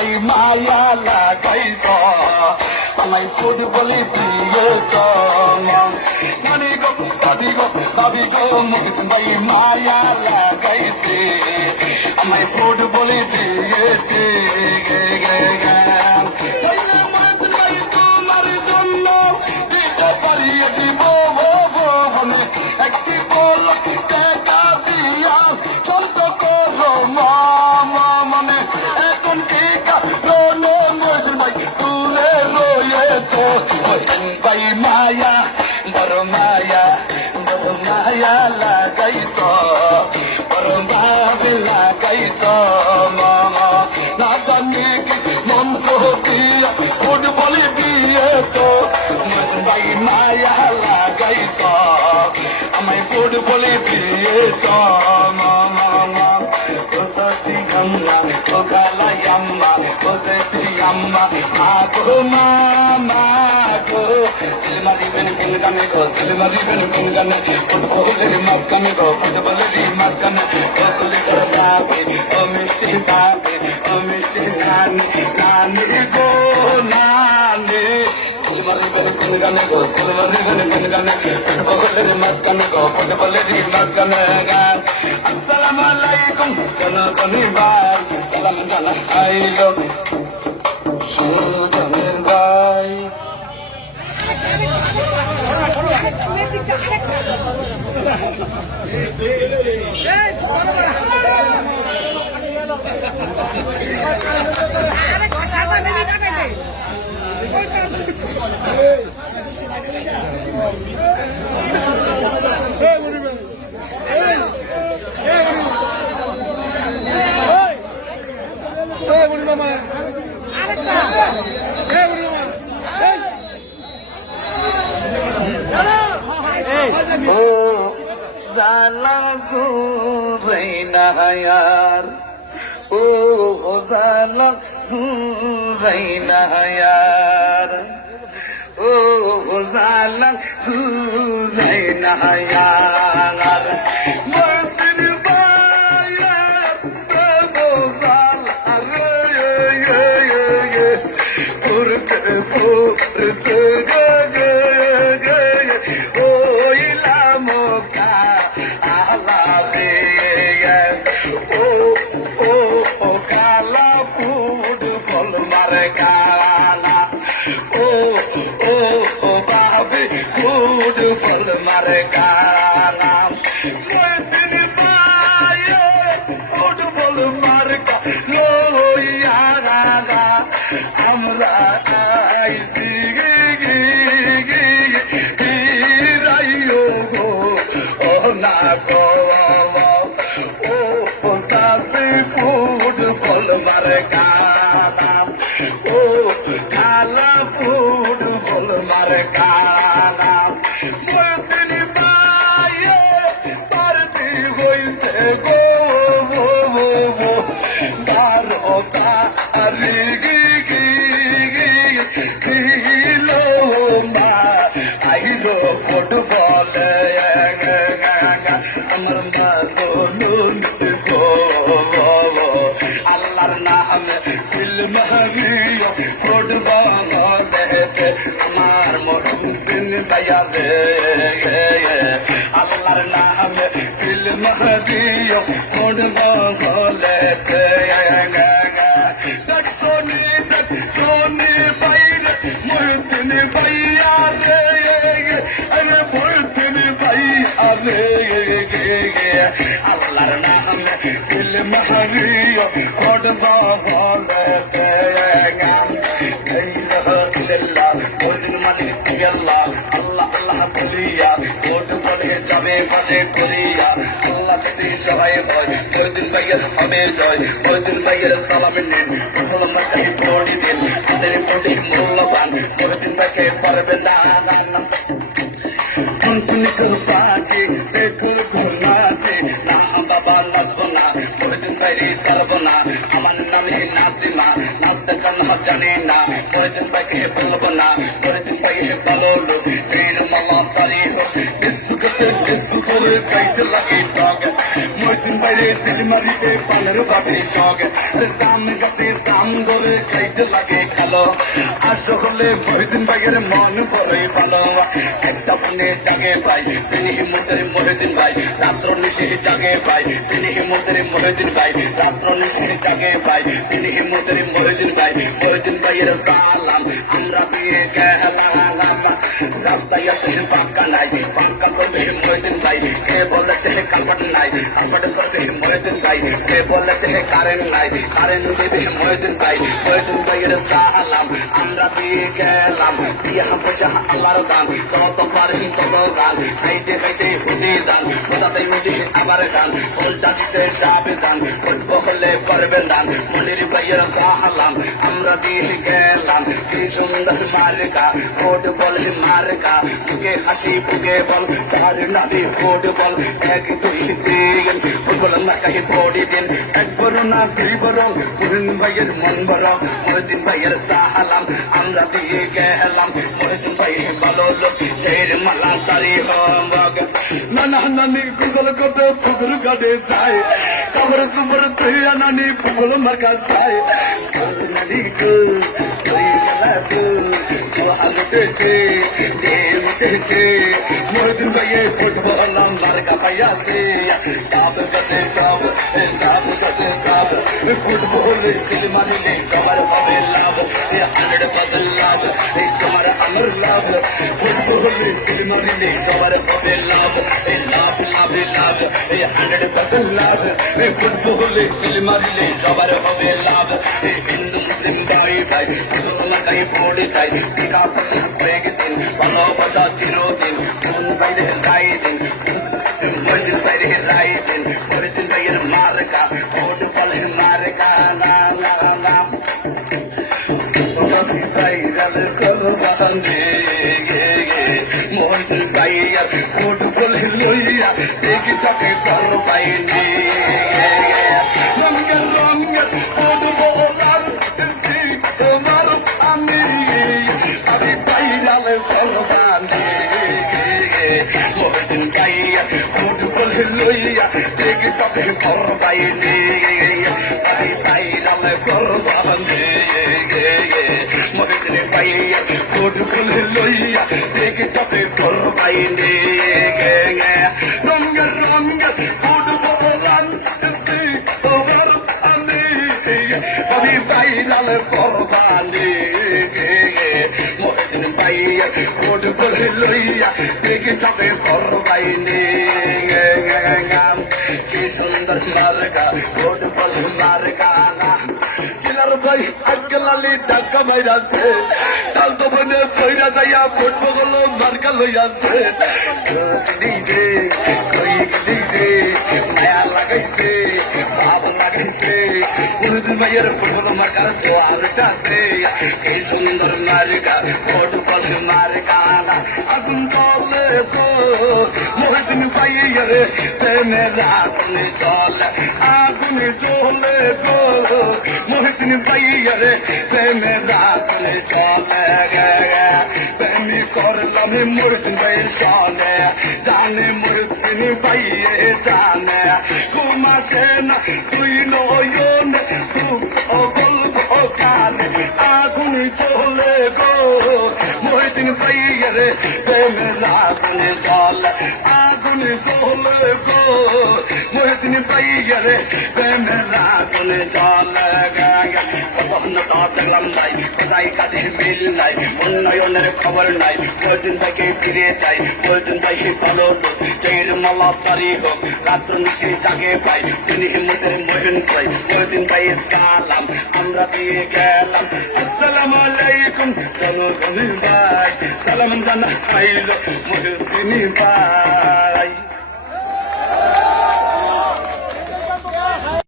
ভাই মায়া লাগাইছ আমায় ফুটবলে দিয়েছ নানি গো দাদি গো ভাবি গো মহিত ভাই মায়া লাগাইছে আমায় ফুটবলে দিয়েছে গে গে গে তোমার জন্য দিতে পারিয়ে দিব একটি বল টাকা দিয়া চন্ত করো মনে এখন টিকা ভাই তুলে রয়েছে ভাই মায়া বড় মায়া লাগাইছ বড় ভাবে লাগাইছ না জানি কি মন্ত্র দিয়া ফুটবল দিয়েছ ভাই মায়া লাগাইছ আমায় ফুটবলে দিয়েছ গম্মা ও গালাই আম্মা ও শ্রী আম্মা আগো মামা গো সিনেমারি বেন গানে গো সিনেমারি বেন গানে ফুটবলের মাঝখানে গো ফুটবলের মাঝখানে তুলে করে যাবে ও মিষ্টি পাবে ও মিষ্টি নানি গো নানি সিনেমারি বেন গানে গো সিনেমারি বেন গানে ফুটবলের মাঝখানে গো ফুটবলের মাঝখানে গান আসসালামু আলাইকুম জনগণী ভাই সালাম জানাইলো সুজনের ভাই यार ओ जाना सुरैना यार ओ जाना सुरैना यार मर्तन बाया तबो जाल ये पुरके पुरके गे ओ इला मोका आला दे ओ काला फुटबल मारे काला ओ बाबी फुटबल मारे काला दिन पाए फुटबल मार लो यारा আমরা আইসি রাইও গো ও না গো ফুটবল মারে কালা ও কালা ফুটবল মারে কালা দিন পায়ে পারতি হইছে গো গারোটা আলি গিলো মা আইলো ফুটবলে আমার মা সোনুন গো আল্লাহর নাম ফিল্ম হারিও ফুটবল দেখতে আমার মরুদিন দয়া দে আল্লাহর নাম ফিল্ম হারিও ফুটবল দেখতে সোনি বাইরে মরুদিন ভাইয়া রে আরে মরুদিন ভাইয়া রে আল্লাহর নাম ফিল্ম হারিও ফুটবল দেখতে আল্লাহ আল্লাহ বলিয়া ফুটবলে যাবে বাজে করিয়া আল্লাহ যদি সবাই হয় মহিউদ্দিন ভাইয়ের হবে জয় মহিউদ্দিন ভাইয়ের সালাম নিন মুসলমানকে ভোট দিন তাদের ভোটে মূল্যবান মহিউদ্দিন ভাইকে পারবে না পাখি দেখুর ঘুমাছে না বাবা নাচবো না মহিউদ্দিন ভাইরে সারবো না আমার নামে নাসিমা নাচতে কেন জানি না মহিউদ্দিন ভাইকে বলবো না মহিউদ্দিন ভাইয়ে ভালো লোক মালা পারি হোক করে কাইতে লাগে মহিউদ্দিন ভাই সিলমারিতে পানের বাপে শখ দাম গাছে দাম ধরে খাইতে লাগে খালো আসলে মহিদিন ভাইয়ের মন বড়ই ভালো একটা মনে জাগে পাই তিনি হিমতের মহিদিন ভাই রাত্র নিশে জাগে পাই তিনি হিমতের মহিদিন ভাই রাত্র নিশে জাগে পাই তিনি হিমতের মহিদিন ভাইয়ের সালাম আমরা বিয়ে গেলাম রাস্তায় আছে পাক্কা নাই পাক্কা করবে মহিদিন ভাই কে বলেছে কাপড় নাই কাপড় করবে মহিদিন ভাই কে বলেছে কারেন্ট নাই কারেন্ট দেবে মহিদিন ভাইয়ের সালাম আমরা বিয়ে গেলাম বিয়ে পয়সা আল্লাহর দান যত পারি তত গান খাইতে খাইতে উঠে দান কোথাতে উঠে আবার গান উল্টা দিতে সাবে দান করবো হলে করবেন দান মনির ভাইয়ের সালাম আমরা বিয়ে গেলাম কি সুন্দর মার্কা ফুটবল মার্কা বুকে হাসি বুকে বল তার নাবি ফুটবল এক দুই তিন ফুটবল না কাহি পড়ি দিন একবার না দুইবার মনির ভাইয়ের মন বড় মহিদিন ভাইয়ের সালাম আমরা দিয়ে গেলাম মহিদিন ভাই ভালো লোক সেই মালা তারি হক নানা নানি গুগল করতে পুকুর কাটে যায় কবর সুবর তুই নানি পুকুর মার্কা যায় নদী গো তুই গেলা গো হালুটেছে উঠেছে মহিদিন ভাইয়ে ফুটবল মার্কা পাইয়াছে কাব কাছে কাব কাছে কাব ফুটবল সিলমারিলে সবার হবে লাভ 100% লাভ তোমার আমার লাভ ফুটবল সিলমারিলে সবার হবে লাভ লাভ লাভ লাভ 100% লাভ ফুটবল সিলমারিলে সবার হবে লাভ হিন্দু মুসলিম ভাই ভাই লাগাই পড়ে যাই টিকা পয়সা ব্রেক দিন ভালোবাসা চিরদিন কোন বাইরে গাই দিন মহিদিন বাইরে রাই দিন মহিদিন ভাইয়ের মার্কা ফুটবল মার্কা নাম ভাইরাল করবান মহিদিন ভাইয়া ফুটবল লইয়া দেখি তাকে কর পাইনি রঙের রঙের ফুটবলার তোমার আমি ভাইরাল করবান মহিদিন ভাইয়া ফুটবল লইয়া দেখি তাকে কর পাইনি ভাইরাল করবান মহিদিন ভাইয়া ফুটবল লইয়া দেখি তাকে কর পাইনি রঙের রঙের ফুটবলার তোমার আমি ভাইরাল করবানি মহিদিন ভাইয়া ফুটবল লইয়া দেখি তাকে কর পাইনি কি সুন্দর মার্কা ফুটবল মার্কা কিলার ভাই আজকালি ঢাকা মাইরাছে তাল তো বনে সইরা যাইয়া ফুটবল মার্কা লইয়াছে মায়া লাগাইছে ভাব লাগাইছে মহিদিন ভাইয়ের ফুটবল মার্কার জোয়ারটাছে এই সুন্দর মার্কা ফুটবল মার্কা আগুন চলে তো মহিদিন ভাইয়ের প্রেমের আগুন চলে আগুন চলে গো মহিদিন ভাইয়ের প্রেমের আগুন চলে প্রেমী করলাম মহিদিন ভাইয়ের সনে জানে মহিদিন ভাইয়ে জানে ঘুমাসে না তুই নয়ন গল্প কানে আগুন চলে গো মহিদিন ভাইয়ের প্রেমের আগুন চলে আগুন চলে গো মহিদিন ভাইয়ের প্রেমের আগুন চলে দেখলাম নাই কোথায় কাছে মিল নাই উন্নয়নের খবর নাই মহিদিন ভাইকে ফিরে চাই মহিদিন ভাই ভালো জয়ের মালা পারি হোক রাত্র নিশে জাগে পাই তিনি হিমতের মহিদিন ভাইয়ের সালাম আমরা দিয়ে গেলাম আসসালামু আলাইকুম মহিদিন ভাই সালাম জানা খাইল মহিদিন ভাই